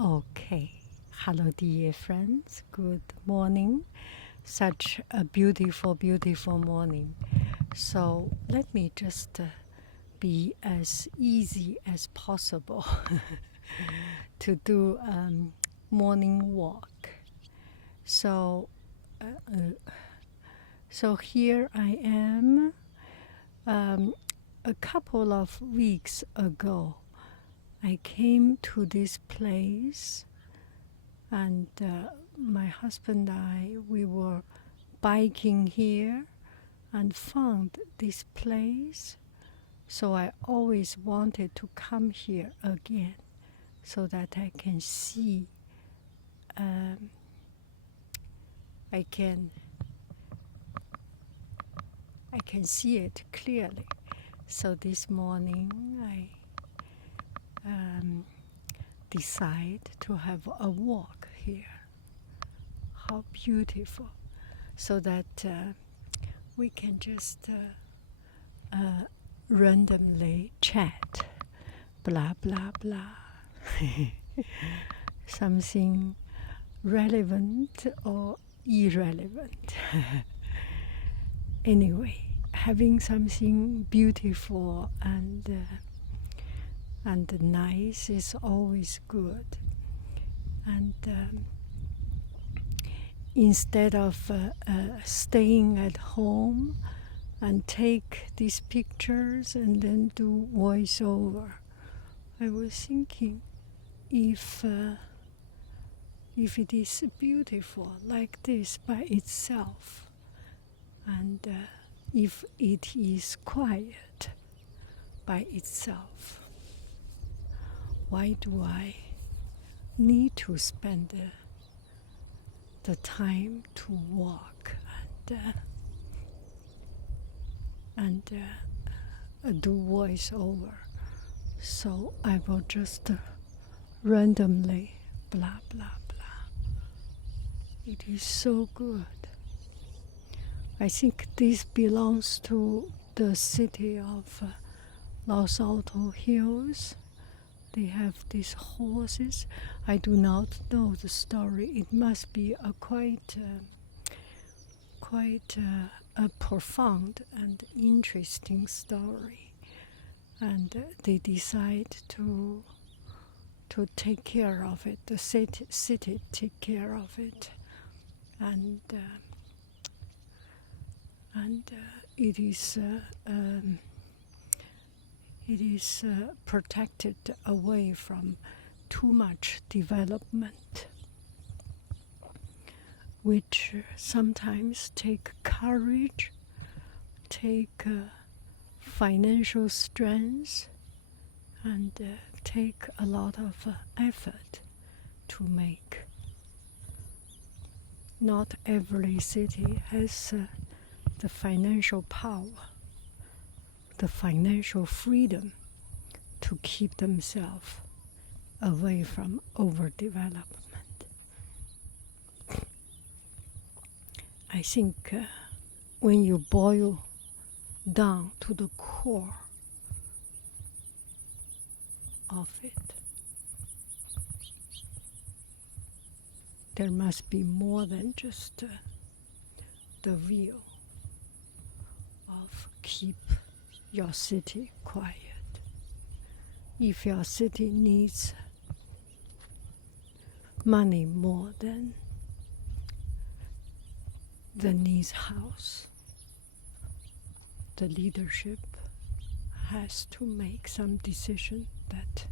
Okay. Hello, dear friends. Good morning. Such a beautiful, beautiful morning. So let me just be as easy as possible to do morning walk. So, so here I am. A couple of weeks ago, I came to this place, and my husband and I, we were biking here and found this place. So I always wanted to come here again so that I can see, um, I can see it clearly. So this morning I decide to have a walk here. How beautiful! So that we can just randomly chat, blah blah blah, something relevant or irrelevant. Anyway, having something beautiful and nice is always good. And instead of staying at home and take these pictures and then do voiceover, I was thinking, if it is beautiful like this by itself, and if it is quiet by itself, why do I need to spend the time to walk and do voiceover? So I will just randomly blah blah blah. It is so good. I think this belongs to the city of Los Altos Hills. They have these horses. I do not know the story. It must be a quite a profound and interesting story. And they decide to take care of it. The city take care of it, and it is protected away from too much development, which sometimes take courage, take financial strength, and take a lot of effort to make. Not every city has the financial power, the financial freedom to keep themselves away from overdevelopment. I think when you boil down to the core of it, there must be more than just the will of keep your city quiet. If your city needs money more than the needs house, the leadership has to make some decision that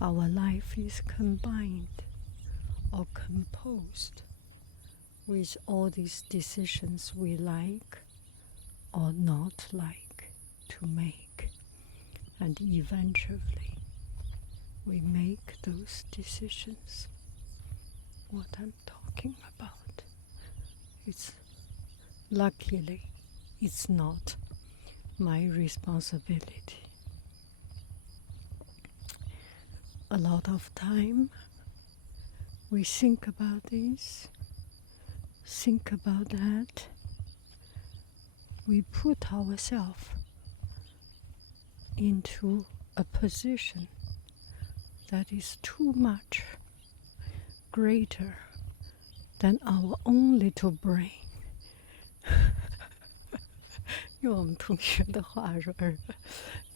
our life is combined or composed with all these decisions we like or not like to make. And eventually we make those decisions. What I'm talking about, luckily it's not my responsibility. A lot of time we think about this, think about that. We put ourselves into a position that is too much greater than our own little brain. 用我们同学的话说是，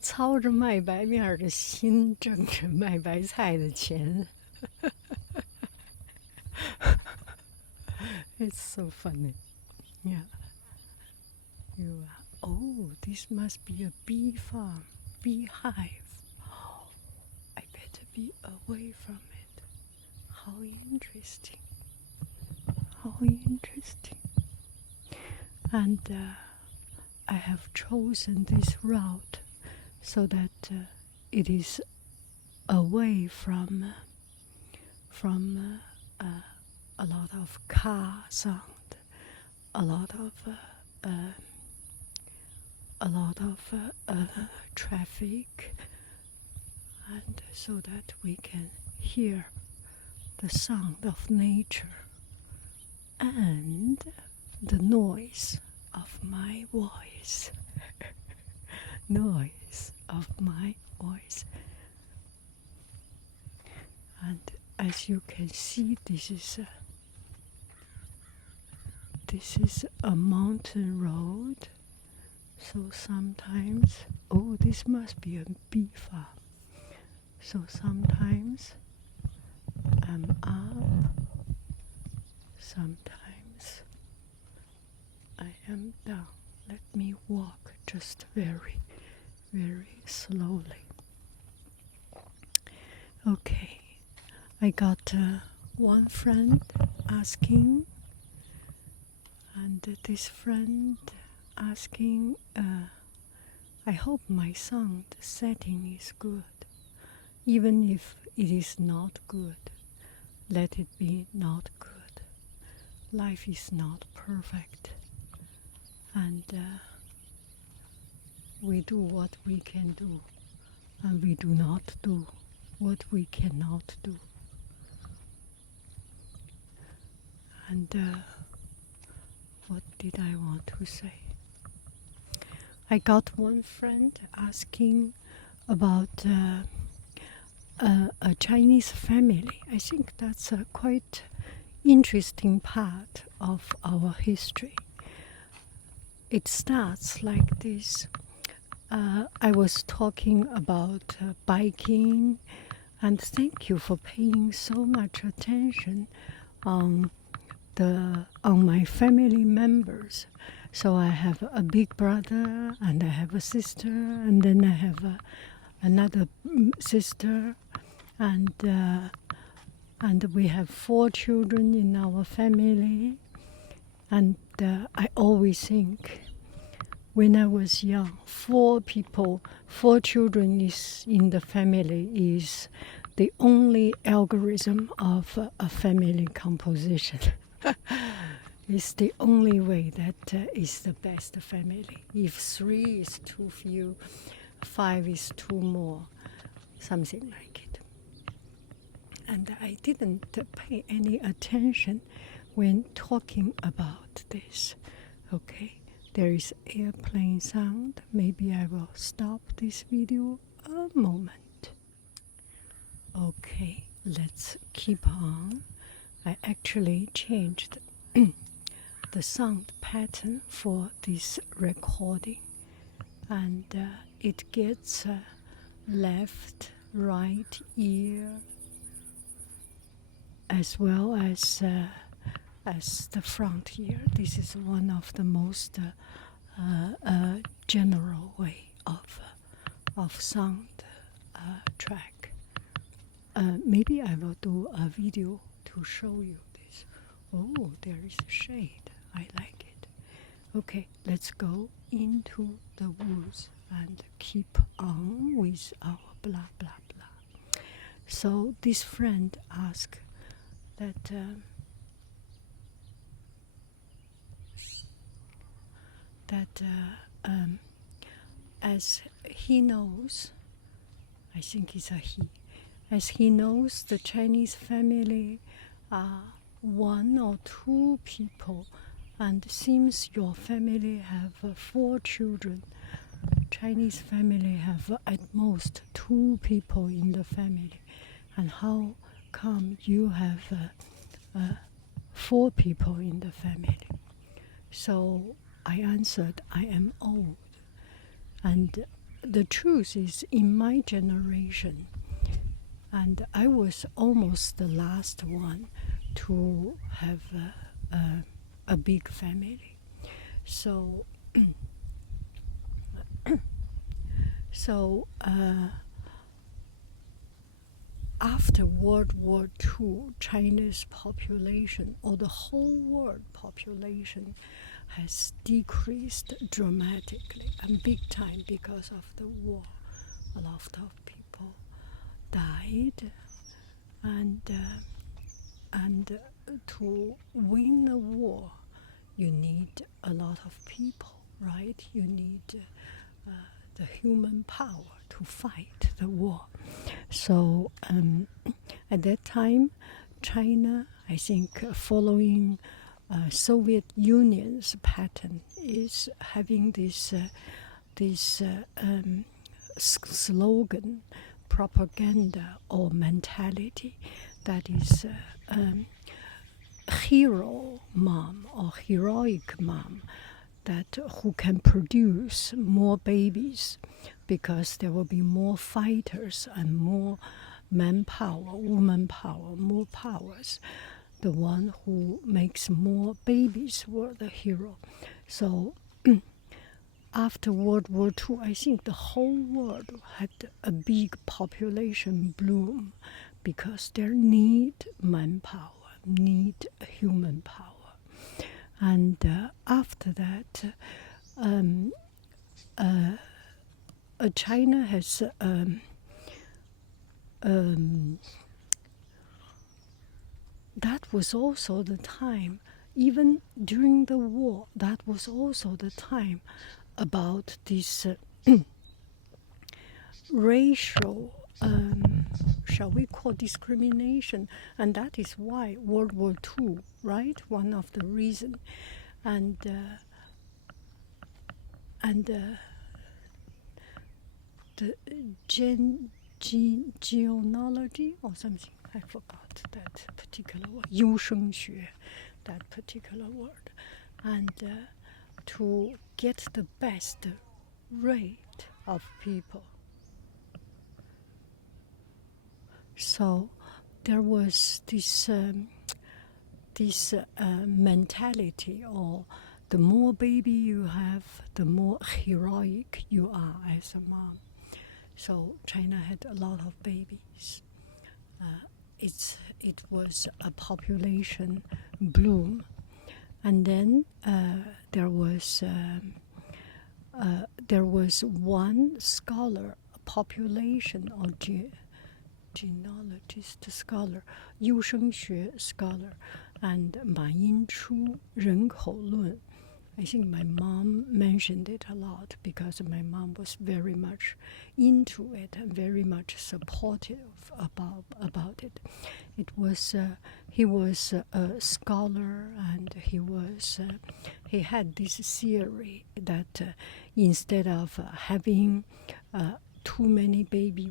操着卖白面的心，挣着卖白菜的钱。It's so funny. Yeah. You are, oh, this must be a bee farm, beehive. Oh, I better be away from it. How interesting. How interesting. And I have chosen this route so that it is away from a lot of car sound, a lot of traffic, and so that we can hear the sound of nature and the noise of my voice. Noise of my voice. And as you can see, this is a mountain road. So sometimes, oh, this must be a bee farm. So sometimes I'm up, sometimes I am down. Let me walk just very, very slowly. Okay, I got one friend asking, and this friend asking, I hope my sound setting is good. Even if it is not good, let it be not good. Life is not perfect. And we do what we can do, and we do not do what we cannot do. And what did I want to say? I got one friend asking about a Chinese family. I think that's a quite interesting part of our history. It starts like this. I was talking about biking, and thank you for paying so much attention on my family members. So I have a big brother, and I have a sister, and then I have another sister, and we have 4 children in our family. And I always think, when I was young, 4 children is in the family is the only algorithm of a family composition. It's the only way that is the best family. If 3 is too few, 5 is too more, something like it. And I didn't pay any attention when talking about this. Okay, there is airplane sound. Maybe I will stop this video a moment. Okay, let's keep on. I actually changed the sound pattern for this recording, and it gets left, right ear, as well as the front ear. This is one of the most general way of sound track. Maybe I will do a video to show you this. Oh, there is a shade. I like it. Okay, let's go into the woods and keep on with our blah blah blah. So this friend asked that as he knows, I think it's a he, as he knows the Chinese family are 1 or 2 people, and seems your family have 4 children. Chinese family have at most 2 people in the family. and how come you have 4 people in the family? So I answered, I am old. And the truth is, in my generation, and I was almost the last one to have a big family. So, after World War II, China's population, or the whole world population, has decreased dramatically and big time because of the war. A lot of people died, and to win a war, you need a lot of people, right? You need the human power to fight the war. So at that time, China, I think, following Soviet Union's pattern, is having this slogan, propaganda, or mentality that is hero mom or heroic mom, that who can produce more babies because there will be more fighters and more manpower, woman power, more powers. The one who makes more babies were the hero. So after World War II, I think the whole world had a big population bloom because there need manpower, need human power. And after that, China has that was also the time, even during the war, that was also the time about this racial, shall we call, discrimination. And that is why World War II, right? One of the reasons. And the genealogy or something, I forgot that particular word, 优生学, that particular word, and to get the best rate of people. So there was this mentality, or the more baby you have, the more heroic you are as a mom. So China had a lot of babies. It was a population bloom, and then there was one scholar, a population or genealogist scholar, 优生学 scholar, and Ma Yin-chu 人口论. I think my mom mentioned it a lot because my mom was very much into it and very much supportive about it. It was he was a scholar, and he had this theory that instead of having too many babies,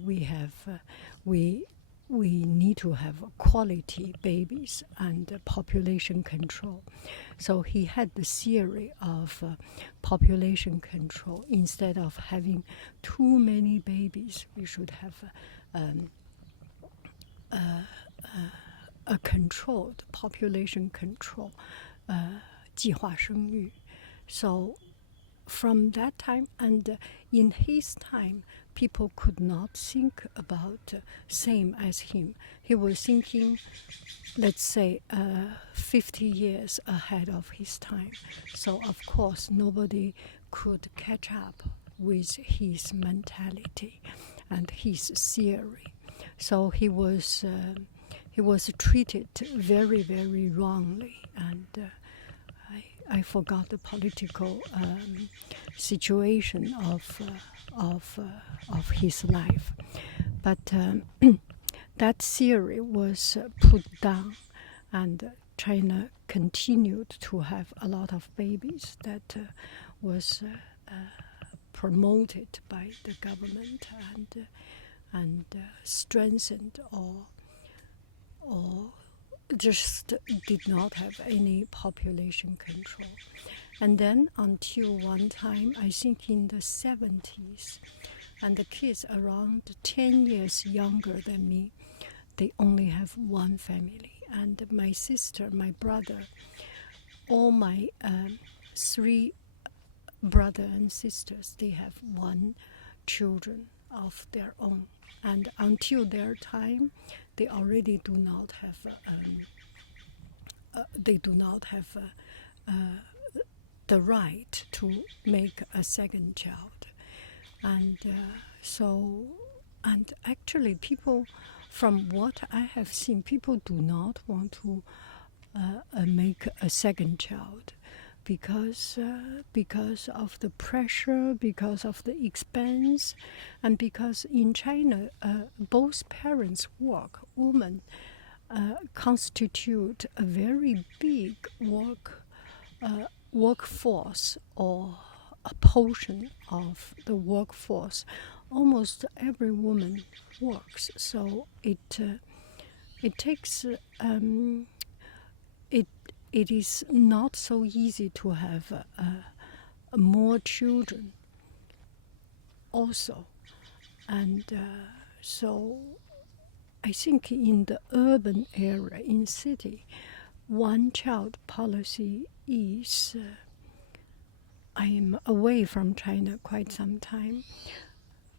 we need to have quality babies and population control. So he had the theory of population control. Instead of having too many babies, we should have a controlled population control, 计划生育. So from that time, and in his time, people could not think about same as him. He was thinking, let's say, 50 years ahead of his time. So of course, nobody could catch up with his mentality and his theory. So he was treated very, very wrongly, and I forgot the political situation of his life, but that theory was put down, and China continued to have a lot of babies. That was promoted by the government, and strengthened or just did not have any population control. And then until one time, I think in the 70s, and the kids around 10 years younger than me, they only have one family. And my sister, my brother, all my 3 brother and sisters, they have one children of their own. And until their time, they already do not have the right to make a second child. And and actually people, from what I have seen, people do not want to make a second child because of the pressure, because of the expense, and because in China both parents work. Women constitute a very big workforce, or a portion of the workforce. Almost every woman works, so it takes it is not so easy to have more children also. And so I think in the urban area, in city, one-child policy is, I am away from China quite some time,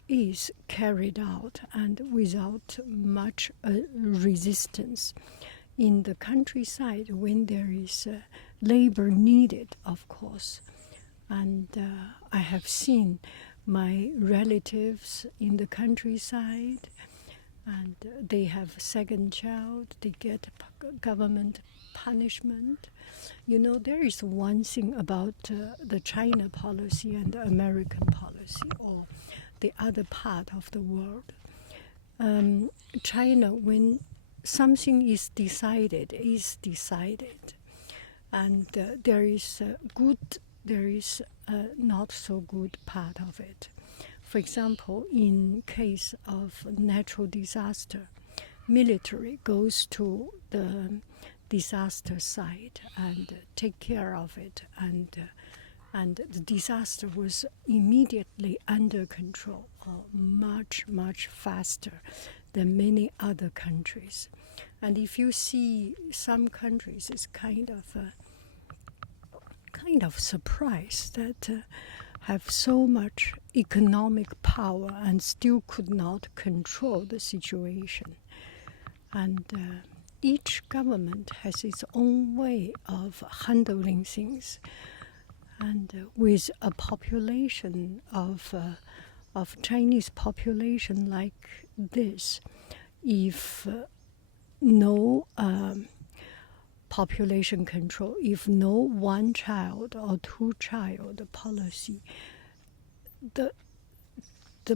is carried out and without much resistance. In the countryside, when there is labor needed, of course. And I have seen my relatives in the countryside, and they have a second child, they get government punishment. You know, there is one thing about the China policy and the American policy, or the other part of the world. China, when something is decided, and there is not so good part of it. For example, in case of natural disaster, military goes to the disaster site and take care of it, and the disaster was immediately under control, much faster than many other countries. And if you see some countries, it's kind of surprised that have so much economic power and still could not control the situation. And each government has its own way of handling things. And with a population of Chinese population like this, if no population control, if no one child or two child policy, the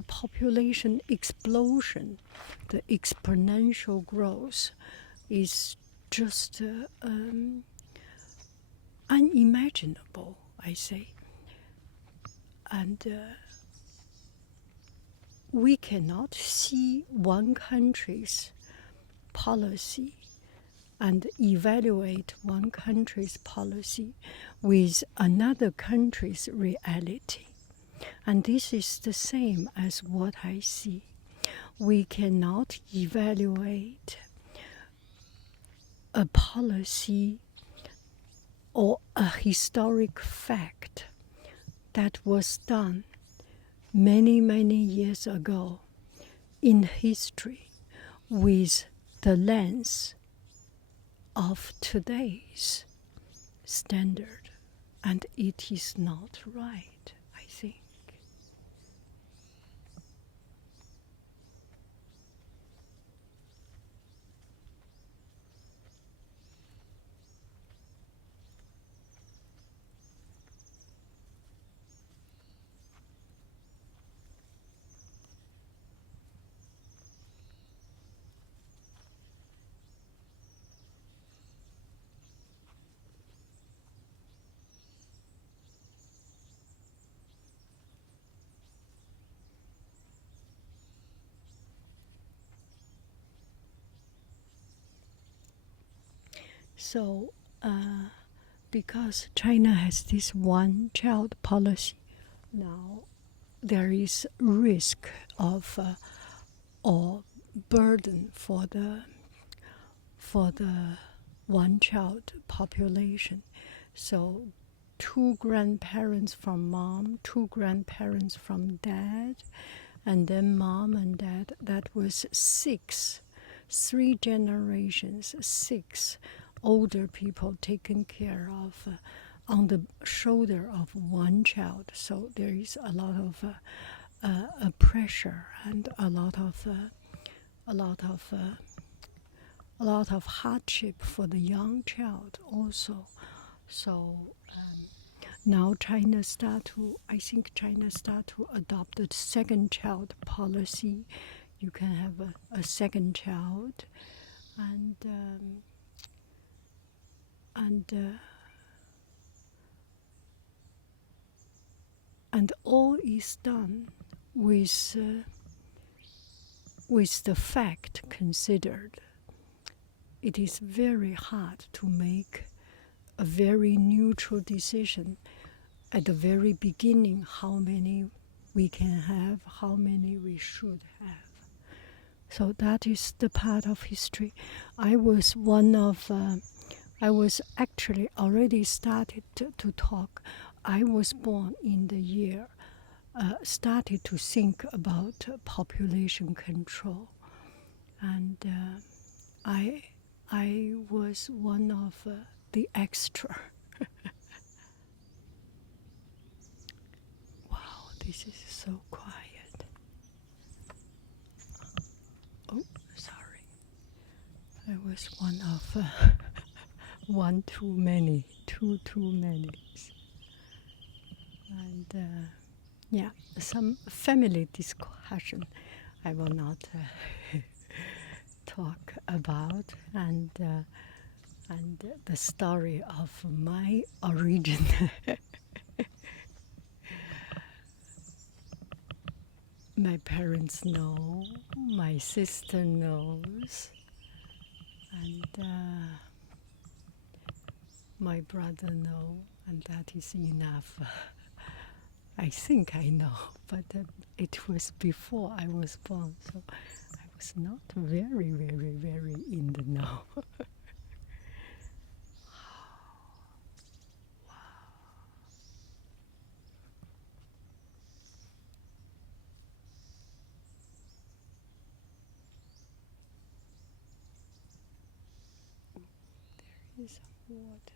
population explosion, the exponential growth is just unimaginable, I say. And we cannot see one country's policy and evaluate one country's policy with another country's reality. And this is the same as what I see. We cannot evaluate a policy or a historic fact that was done many years ago in history with the lens of today's standard. And it is not right, I think. So, because China has this one-child policy, now there is risk of or burden for the one-child population. So, 2 grandparents from mom, 2 grandparents from dad, and then mom and dad. That was 6, 3 generations, 6 older people taken care of on the shoulder of one child. So there is a lot of pressure and a lot of hardship for the young child also. So now I think China start to adopt the second child policy. You can have a second child, and all is done with the fact considered. It is very hard to make a very neutral decision at the very beginning, how many we can have, how many we should have. So that is the part of history. I was actually already started to talk. I was born in the year, started to think about population control. And I was one of the extra. Wow, this is so quiet. Oh, sorry. I was one of one too many, two too many. And yeah, some family discussion I will not talk about, and the story of my origin. My parents know, my sister knows, and my brother knows, and that is enough. I think I know, but it was before I was born, so I was not very, very, very in the know. There is water.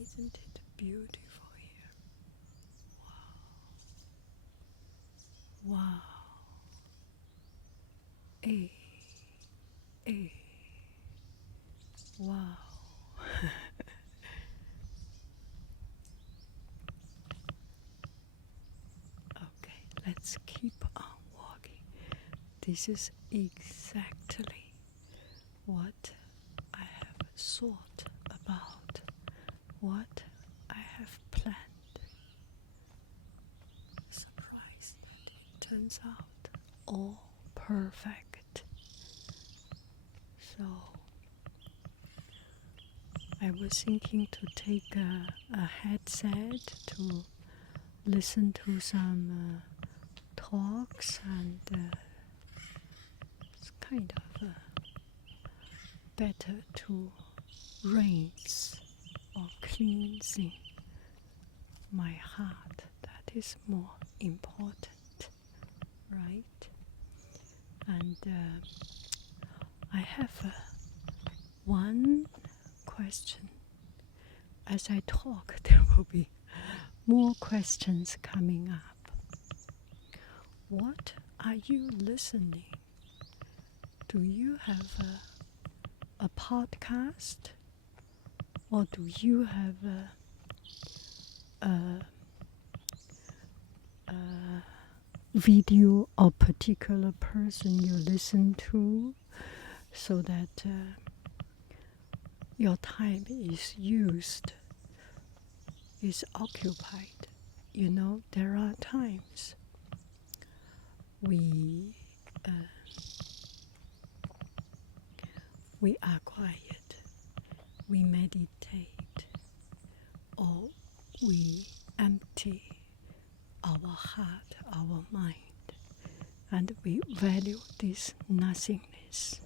Isn't it beautiful here? Wow. Wow. Wow. Okay, let's keep on walking. This is exactly what I have thought about, what I have planned. Surprised that it turns out all perfect. So I was thinking to take a headset to listen to some talks, and it's kind of better to rinse or cleansing my heart. That is more important, right? And I have one question. As I talk, there will be more questions coming up. What are you listening? Do you have a podcast, or do you have a video or particular person you listen to, so that your time is used is occupied. You know, there are times we are quiet, we meditate, or we empty our heart, our mind, and we value this nothingness.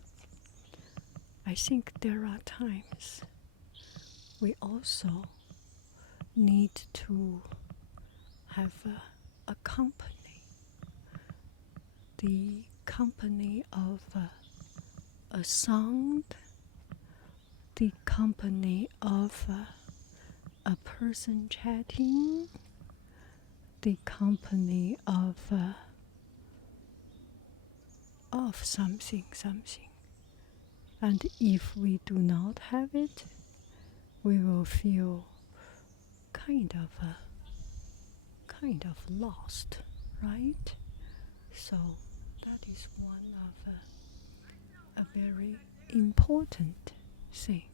I think there are times we also need to have a company, the company of a sound, the company of a person chatting, the company of something. And if we do not have it, we will feel kind of lost, right? So that is one of a very important thing.